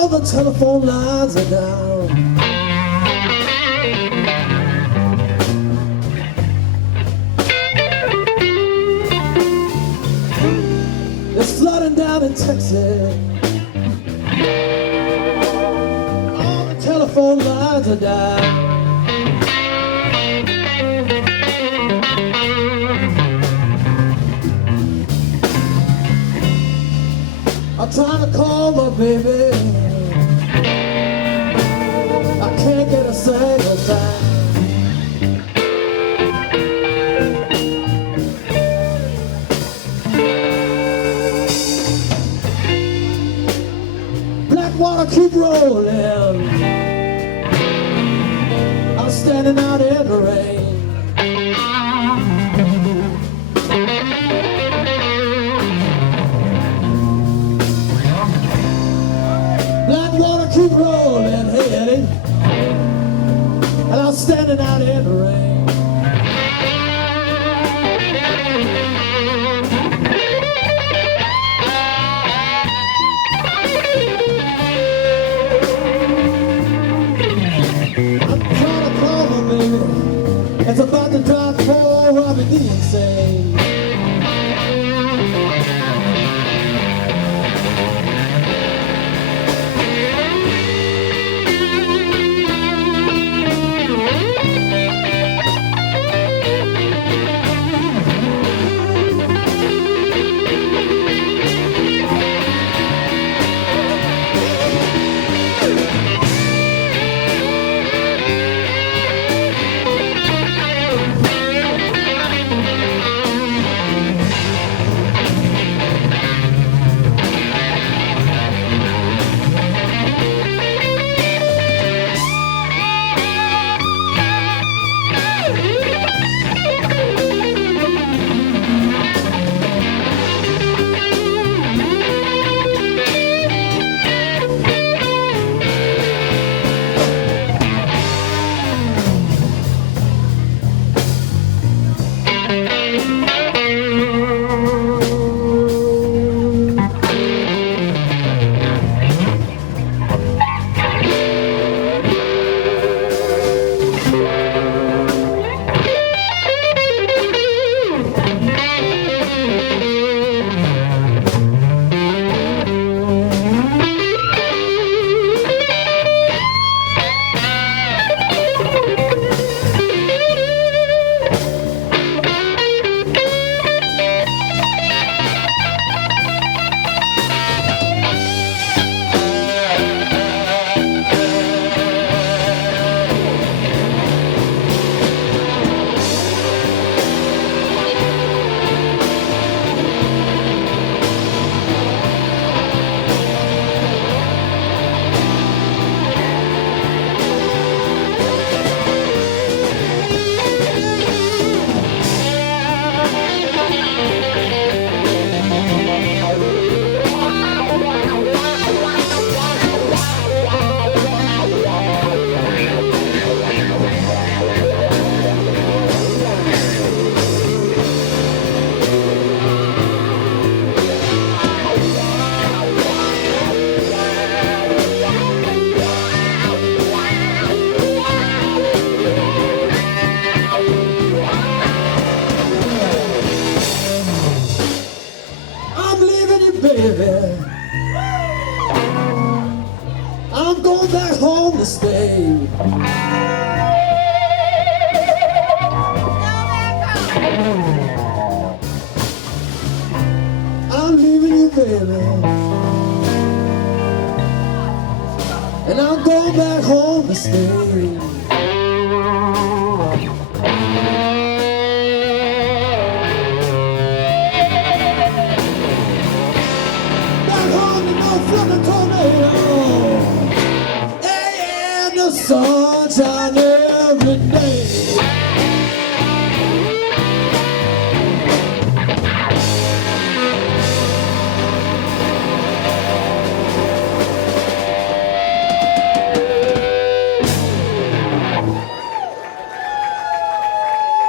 All the telephone lines are down. It's flooding down in Texas. All the telephone lines are down. I'm trying to call my baby. I can't get a single time. Black water keep rolling. I'm standing out in the rain. Keep rolling, hey Eddie, and I'm standing out in the rain. I'm trying to call my baby. It's about to drop for Robbie D insane. Baby, I'm going back home to stay. I'm leaving you, baby, and I'm going back home to stay. From the tornado, and the sunshine every day.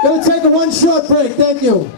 Gonna take a one short break. Thank you.